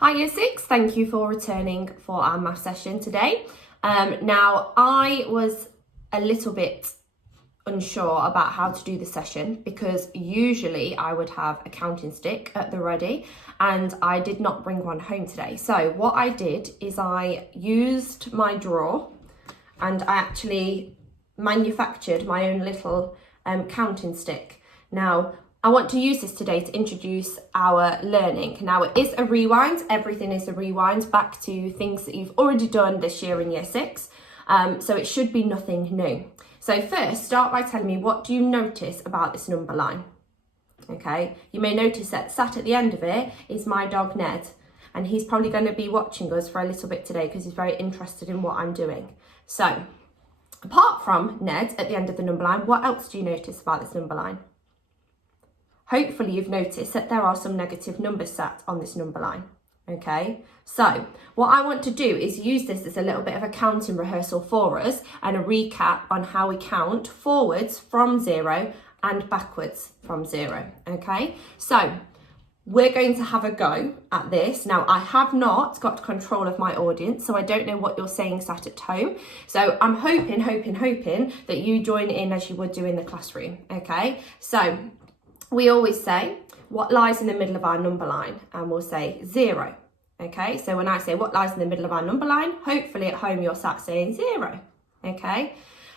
Hi Year 6, thank you for returning for our math session today. Now I was a little bit unsure about how to do the session because usually I would have a counting stick at the ready and I did not bring one home today. So what I did is I used my drawer and I actually manufactured my own little counting stick. Now I want to use this today to introduce our learning. Now it is a rewind, everything is a rewind back to things that you've already done this year in Year 6, so it should be nothing new. So first, start by telling me, what do you notice about this number line? Okay, you may notice that sat at the end of it is my dog Ned, and he's probably going to be watching us for a little bit today because he's very interested in what I'm doing. So apart from Ned at the end of the number line, what else do you notice about this number line? Hopefully you've noticed that there are some negative numbers sat on this number line, okay? So what I want to do is use this as a little bit of a counting rehearsal for us and a recap on how we count forwards from 0 and backwards from 0, okay? So we're going to have a go at this. Now, I have not got control of my audience, so I don't know what you're saying sat at home. So I'm hoping that you join in as you would do in the classroom, okay? So we always say what lies in the middle of our number line, and we'll say 0. Okay, so when I say what lies in the middle of our number line, hopefully at home you're sat saying 0. Okay,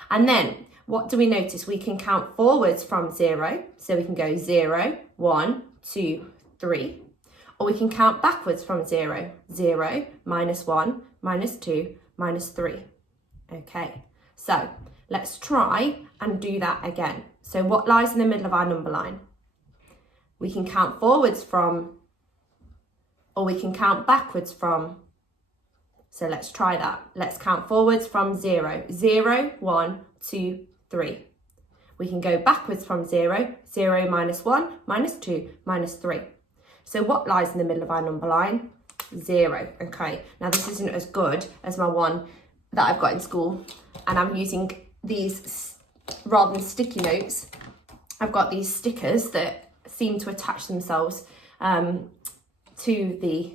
and then what do we notice? We can count forwards from 0, so we can go 0, 1, 2, 3, or we can count backwards from 0, 0, minus 1, minus 2, minus 3. Okay, so let's try and do that again. So what lies in the middle of our number line? We can count forwards from, or we can count backwards from. So let's try that. Let's count forwards from 0. 0, 1, 2, 3. We can go backwards from 0. 0 minus 1, minus 2, minus 3. So what lies in the middle of our number line? 0. Okay, now this isn't as good as my one that I've got in school. And I'm using these, rather than sticky notes, I've got these stickers that seem to attach themselves to the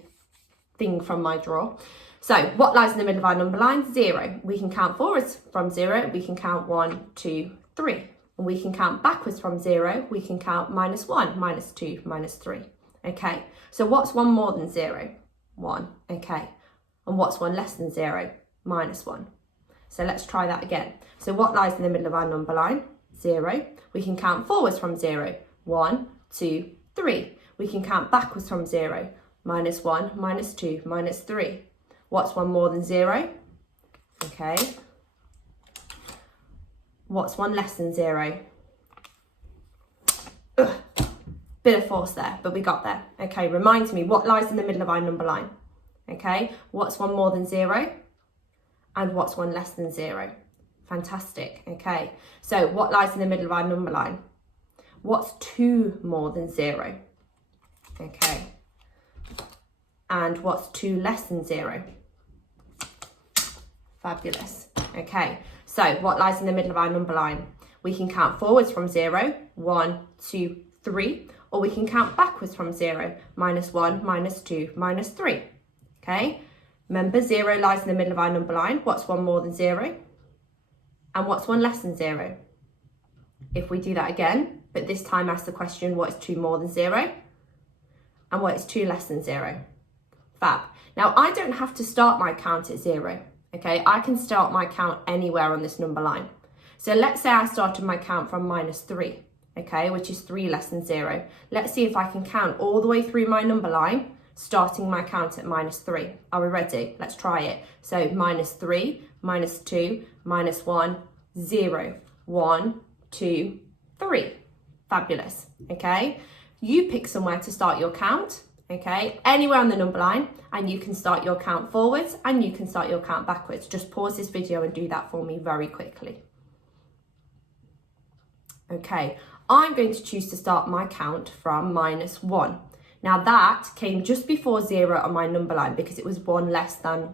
thing from my drawer. So what lies in the middle of our number line? 0. We can count forwards from 0. We can count 1, 2, 3. And we can count backwards from 0. We can count minus 1, minus 2, minus 3. Okay, so what's 1 more than 0? 1. Okay, and what's 1 less than 0? Minus 1. So let's try that again. So what lies in the middle of our number line? 0. We can count forwards from 0. 1, 2, 3. We can count backwards from 0. Minus 1, minus 2, minus 3. What's 1 more than 0? Okay. What's 1 less than 0? Ugh. Bit of force there, but we got there. Okay, reminds me, what lies in the middle of our number line? Okay, what's 1 more than 0? And what's 1 less than 0? Fantastic. Okay, so what lies in the middle of our number line? What's 2 more than 0? Okay. And what's 2 less than 0? Fabulous. Okay. So what lies in the middle of our number line? We can count forwards from 0, 1, 2, 3, or we can count backwards from 0, minus 1, minus 2, minus 3. Okay. Remember, 0 lies in the middle of our number line. What's 1 more than 0? And what's 1 less than 0? If we do that again, but this time ask the question, what is 2 more than 0? And what is 2 less than 0? Fab. Now, I don't have to start my count at 0, okay? I can start my count anywhere on this number line. So let's say I started my count from minus 3, okay, which is 3 less than 0. Let's see if I can count all the way through my number line, starting my count at minus 3. Are we ready? Let's try it. So minus 3, minus 2, minus 1, 0, 1, 2, 3. Fabulous, okay? You pick somewhere to start your count, okay? Anywhere on the number line, and you can start your count forwards and you can start your count backwards. Just pause this video and do that for me very quickly. Okay, I'm going to choose to start my count from minus 1. Now that came just before 0 on my number line because it was 1 less than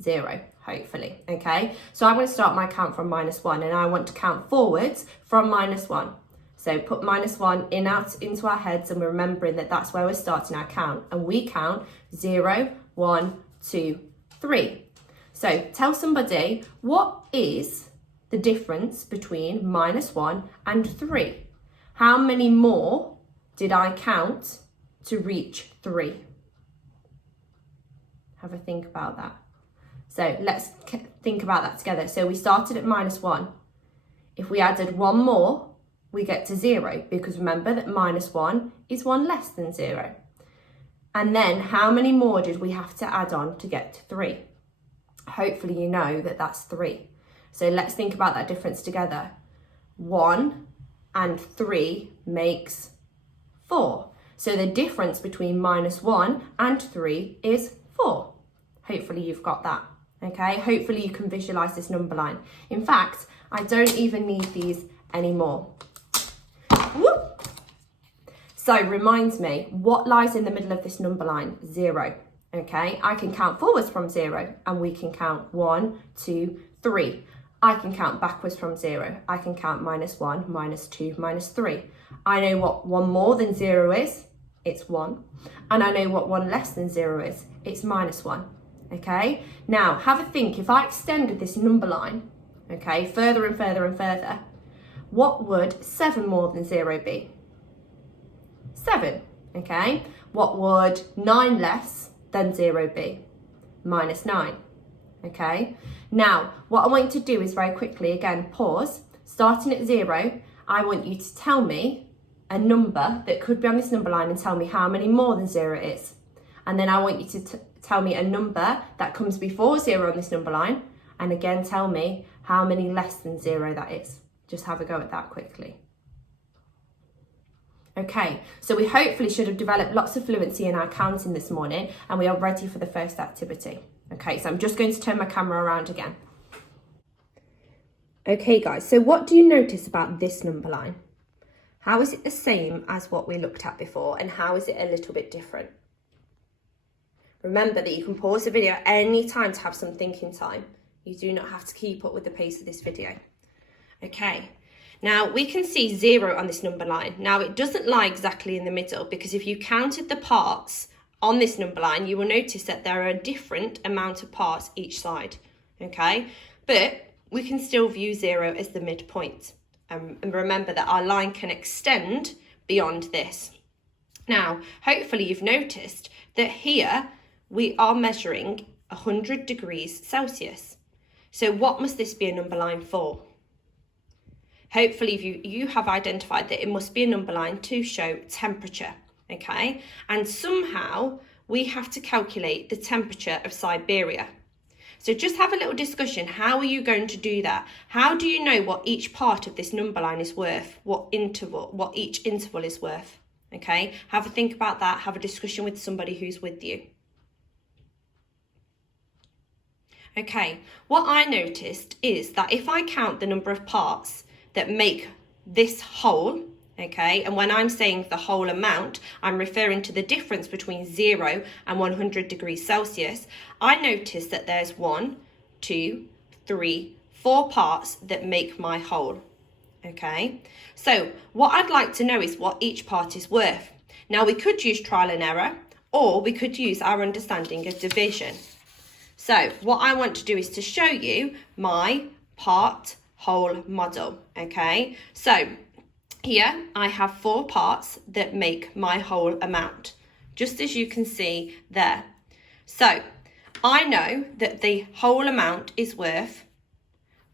0, hopefully, okay? So I'm going to start my count from minus 1 and I want to count forwards from minus 1. So put -1 into our heads, and we're remembering that that's where we're starting our count. And we count 0, 1, 2, 3. So tell somebody, what is the difference between -1 and 3? How many more did I count to reach 3? Have a think about that. So let's think about that together. So we started at -1. If we added 1 more, we get to 0, because remember that -1 is 1 less than 0. And then how many more did we have to add on to get to 3? Hopefully you know that that's 3. So let's think about that difference together. 1 and 3 makes 4. So the difference between -1 and 3 is 4. Hopefully you've got that, okay? Hopefully you can visualize this number line. In fact, I don't even need these anymore. Whoop. So reminds me, what lies in the middle of this number line? 0, okay? I can count forwards from 0, and we can count 1, 2, 3. I can count backwards from 0. I can count -1, -2, -3. I know what 1 more than 0 is, it's 1. And I know what 1 less than 0 is, it's -1, okay? Now, have a think, if I extended this number line, okay, further and further and further, what would 7 more than 0 be? 7, okay? What would 9 less than 0 be? -9, okay? Now, what I want you to do is very quickly, again, pause. Starting at 0, I want you to tell me a number that could be on this number line and tell me how many more than 0 it is. And then I want you to tell me a number that comes before 0 on this number line, and again, tell me how many less than 0 that is. Just have a go at that quickly. Okay, so we hopefully should have developed lots of fluency in our counting this morning, and we are ready for the first activity. Okay, so I'm just going to turn my camera around again. Okay guys, so what do you notice about this number line? How is it the same as what we looked at before, and how is it a little bit different? Remember that you can pause the video any time to have some thinking time. You do not have to keep up with the pace of this video. Okay, now we can see 0 on this number line. Now it doesn't lie exactly in the middle, because if you counted the parts on this number line, you will notice that there are a different amount of parts each side, okay? But we can still view 0 as the midpoint. And remember that our line can extend beyond this. Now, hopefully you've noticed that here we are measuring 100 degrees Celsius. So what must this be a number line for? Hopefully you have identified that it must be a number line to show temperature, okay? And somehow we have to calculate the temperature of Siberia. So just have a little discussion. How are you going to do that? How do you know what each part of this number line is worth? What each interval is worth? Okay, have a think about that. Have a discussion with somebody who's with you. Okay, what I noticed is that if I count the number of parts that make this whole, okay, and when I'm saying the whole amount, I'm referring to the difference between 0 and 100 degrees Celsius, I notice that there's 1, 2, 3, 4 parts that make my whole, okay? So what I'd like to know is what each part is worth. Now we could use trial and error, or we could use our understanding of division. So what I want to do is to show you my part whole model, okay? So here I have 4 parts that make my whole amount, just as you can see there. So I know that the whole amount is worth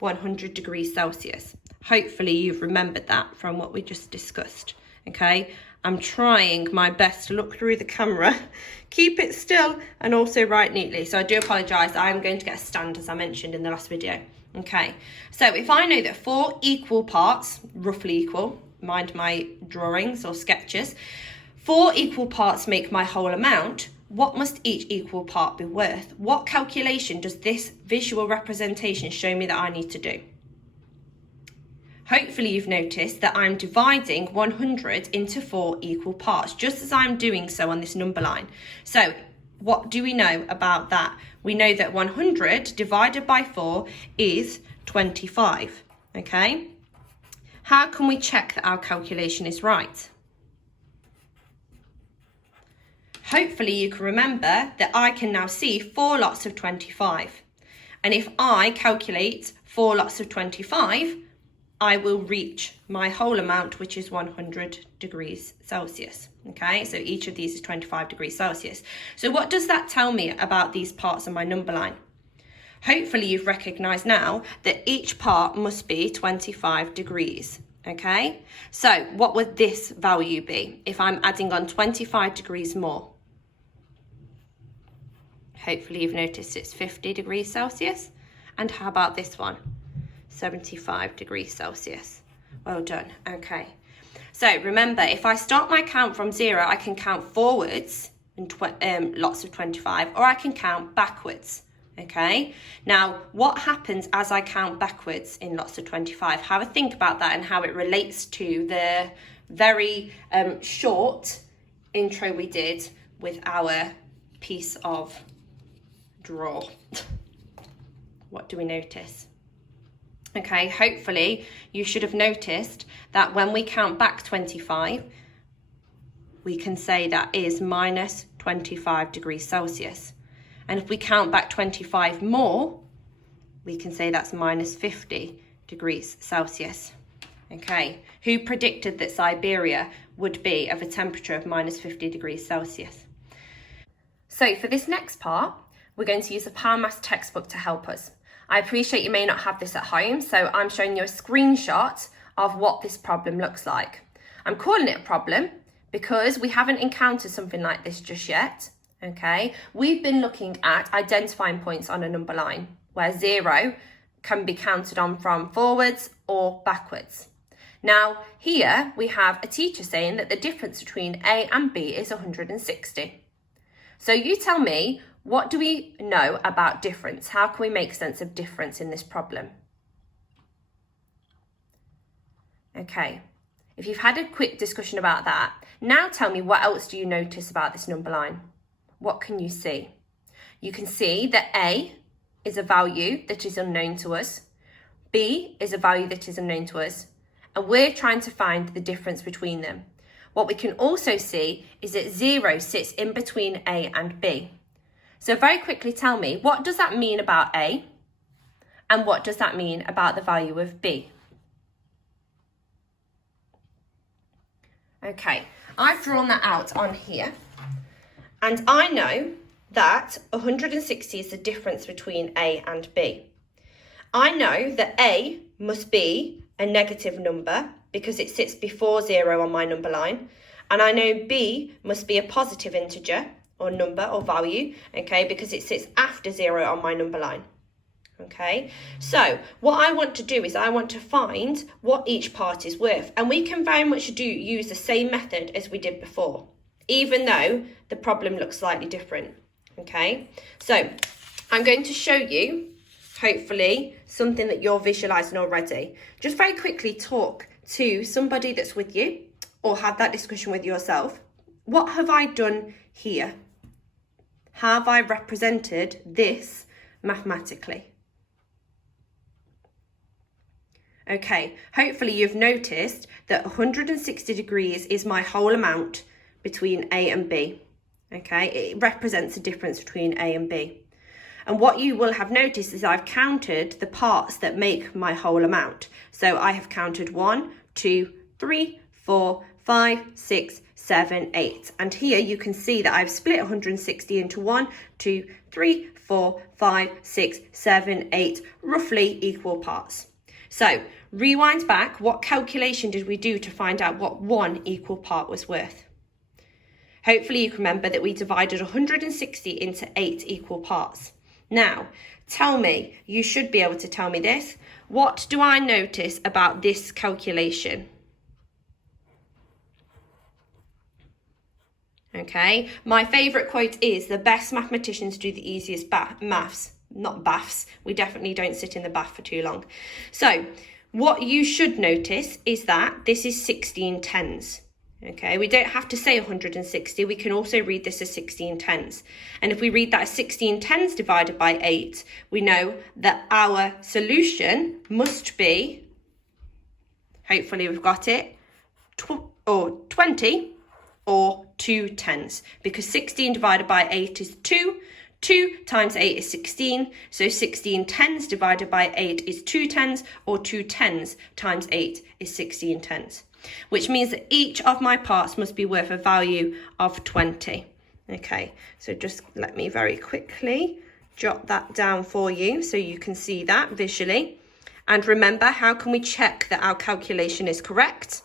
100 degrees Celsius. Hopefully you've remembered that from what we just discussed, okay? I'm trying my best to look through the camera, keep it still, and also write neatly. So I do apologise, I'm going to get a stand as I mentioned in the last video. Okay, so if I know that 4 equal parts, roughly equal, mind my drawings or sketches, 4 equal parts make my whole amount, what must each equal part be worth? What calculation does this visual representation show me that I need to do? Hopefully you've noticed that I'm dividing 100 into 4 equal parts, just as I'm doing so on this number line. So what do we know about that? We know that 100 divided by 4 is 25, okay? how can we check that our calculation is right? Hopefully you can remember that I can now see 4 lots of 25. And if I calculate 4 lots of 25, I will reach my whole amount, which is 100 degrees Celsius. Okay, so each of these is 25 degrees Celsius. So what does that tell me about these parts of my number line? Hopefully you've recognised now that each part must be 25 degrees. Okay, so what would this value be if I'm adding on 25 degrees more? Hopefully you've noticed it's 50 degrees Celsius. And how about this one? 75 degrees Celsius. Well done. Okay. So remember, if I start my count from 0, I can count forwards in lots of 25, or I can count backwards. Okay. Now, what happens as I count backwards in lots of 25? Have a think about that and how it relates to the very short intro we did with our piece of draw. What do we notice? Okay, hopefully you should have noticed that when we count back 25, we can say that is minus 25 degrees Celsius. And if we count back 25 more, we can say that's minus 50 degrees Celsius. Okay, who predicted that Siberia would be of a temperature of minus 50 degrees Celsius? So for this next part, we're going to use a Power Maths textbook to help us. I appreciate you may not have this at home, so I'm showing you a screenshot of what this problem looks like. I'm calling it a problem because we haven't encountered something like this just yet, okay? We've been looking at identifying points on a number line where 0 can be counted on from forwards or backwards. Now, here we have a teacher saying that the difference between A and B is 160. So you tell me, what do we know about difference? How can we make sense of difference in this problem? Okay, if you've had a quick discussion about that, now tell me what else do you notice about this number line? What can you see? You can see that A is a value that is unknown to us. B is a value that is unknown to us. And we're trying to find the difference between them. What we can also see is that 0 sits in between A and B. So very quickly tell me, what does that mean about A? And what does that mean about the value of B? Okay, I've drawn that out on here. And I know that 160 is the difference between A and B. I know that A must be a negative number because it sits before 0 on my number line. And I know B must be a positive integer or number or value, okay, because it sits after 0 on my number line. Okay, so what I want to do is I want to find what each part is worth, and we can very much use the same method as we did before, even though the problem looks slightly different. Okay, so I'm going to show you, hopefully, something that you're visualizing already. Just very quickly talk to somebody that's with you or have that discussion with yourself. What have I done here? Have I represented this mathematically? Okay, hopefully you've noticed that 160 degrees is my whole amount between A and B. Okay, it represents the difference between A and B. And what you will have noticed is I've counted the parts that make my whole amount. So I have counted 1, 2, 3, 4, 5, 6, 7, 8. And here you can see that I've split 160 into 1, 2, 3, 4, 5, 6, 7, 8, roughly equal parts. So rewind back, what calculation did we do to find out what one equal part was worth? Hopefully you can remember that we divided 160 into 8 equal parts. Now, tell me, you should be able to tell me this. What do I notice about this calculation? Okay, my favourite quote is, the best mathematicians do the easiest maths, not baths. We definitely don't sit in the bath for too long. So what you should notice is that this is 16 tens. Okay, we don't have to say 160, we can also read this as 16 tens. And if we read that as 16 tens divided by 8, we know that our solution must be Hopefully we've got it. Or 20 or 2 tens, because 16 divided by 8 is 2. 2 times 8 is 16, so 16 tens divided by 8 is 2 tens, or 2 tens times 8 is 16 tens, which means that each of my parts must be worth a value of 20. Okay, so just let me very quickly jot that down for you so you can see that visually. And remember, how can we check that our calculation is correct?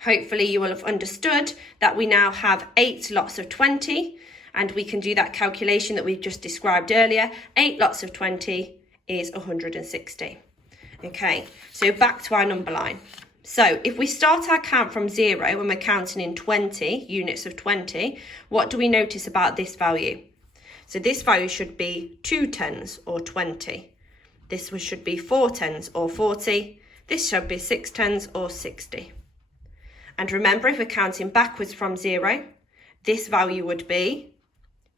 Hopefully you will have understood that we now have 8 lots of 20, and we can do that calculation that we've just described earlier. 8 lots of 20 is 160. Okay, so back to our number line. So if we start our count from 0 and we're counting in 20 units of 20, what do we notice about this value? So this value should be 2 tens or 20. This should be 4 tens or 40. This should be 6 tens or 60. And remember, if we're counting backwards from 0, this value would be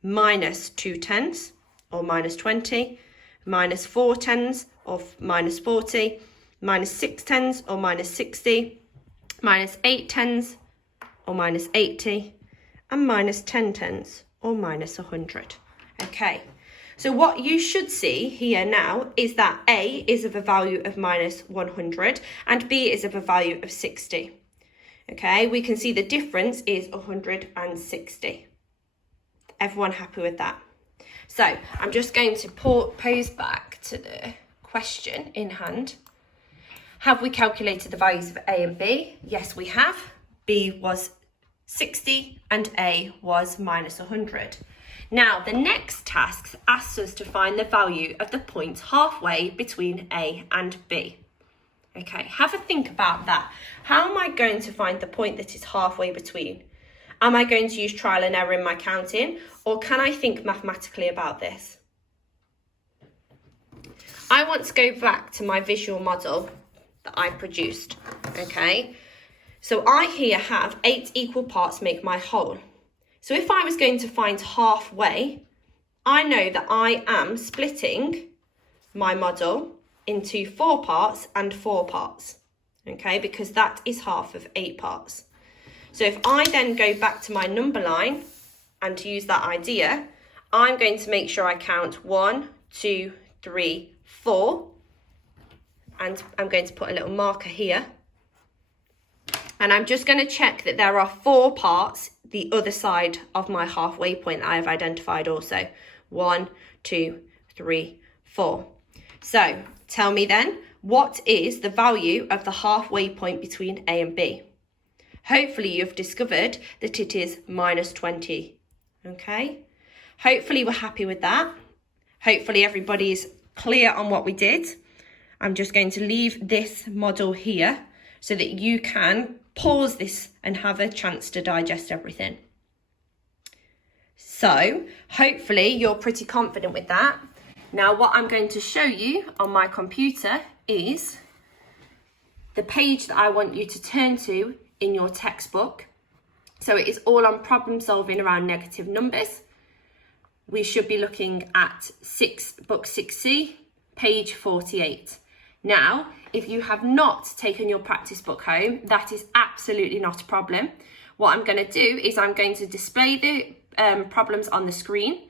minus 2 tens or minus 20, minus 4 tens or minus 40, minus 6 tens or minus 60, minus 8 tens or minus 80, and minus 10 tens or minus 100. Okay, so what you should see here now is that A is of a value of minus 100 and B is of a value of 60. Okay, we can see the difference is 160. Everyone happy with that? So I'm just going to pose back to the question in hand. Have we calculated the values of A and B? Yes, we have. B was 60 and A was minus 100. Now, the next task asks us to find the value of the point halfway between A and B. Okay, have a think about that. How am I going to find the point that is halfway between? Am I going to use trial and error in my counting, or can I think mathematically about this? I want to go back to my visual model that I produced, okay? So I here have 8 equal parts make my whole. So if I was going to find halfway, I know that I am splitting my model into 4 parts and 4 parts, okay, because that is half of 8 parts. So if I then go back to my number line and to use that idea, I'm going to make sure I count 1, 2, 3, 4, and I'm going to put a little marker here. And I'm just going to check that there are 4 parts the other side of my halfway point that I have identified also. 1, 2, 3, 4. So tell me then, what is the value of the halfway point between A and B? Hopefully you've discovered that it is minus 20. Okay, hopefully we're happy with that. Hopefully everybody is clear on what we did. I'm just going to leave this model here so that you can pause this and have a chance to digest everything. So hopefully you're pretty confident with that. Now what I'm going to show you on my computer is the page that I want you to turn to in your textbook. So it is all on problem solving around negative numbers. We should be looking at book 6C, page 48. Now, if you have not taken your practice book home, that is absolutely not a problem. What I'm going to do is I'm going to display the problems on the screen.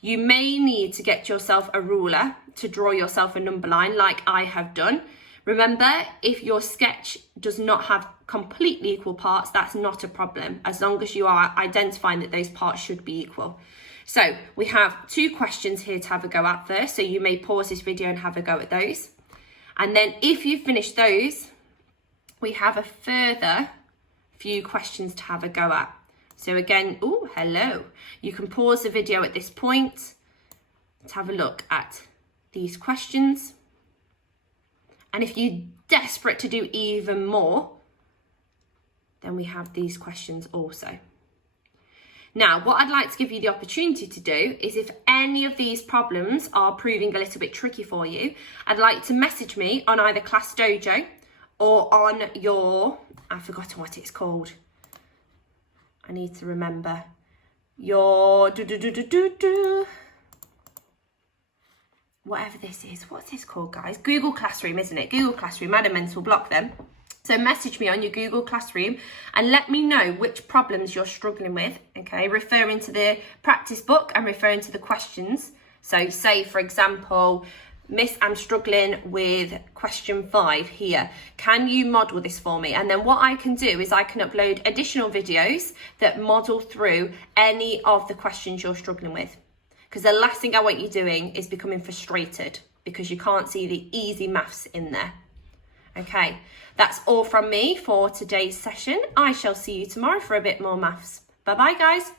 You may need to get yourself a ruler to draw yourself a number line like I have done. Remember, if your sketch does not have completely equal parts, that's not a problem, as long as you are identifying that those parts should be equal. So we have 2 questions here to have a go at first, so you may pause this video and have a go at those. And then if you've finished those, we have a further few questions to have a go at. So again, oh, hello. You can pause the video at this point to have a look at these questions. And if you're desperate to do even more, then we have these questions also. Now, what I'd like to give you the opportunity to do is, if any of these problems are proving a little bit tricky for you, I'd like to message me on either Class Dojo or on your, I've forgotten what it's called. I need to remember. Your whatever this is. What's this called, guys? Google Classroom, isn't it? Google Classroom. I had a mental block then. So message me on your Google Classroom and let me know which problems you're struggling with, okay? Referring to the practice book and referring to the questions. So say, for example, Miss, I'm struggling with question 5 here. Can you model this for me? And then what I can do is I can upload additional videos that model through any of the questions you're struggling with. Because the last thing I want you doing is becoming frustrated because you can't see the easy maths in there. Okay, that's all from me for today's session. I shall see you tomorrow for a bit more maths. Bye-bye, guys.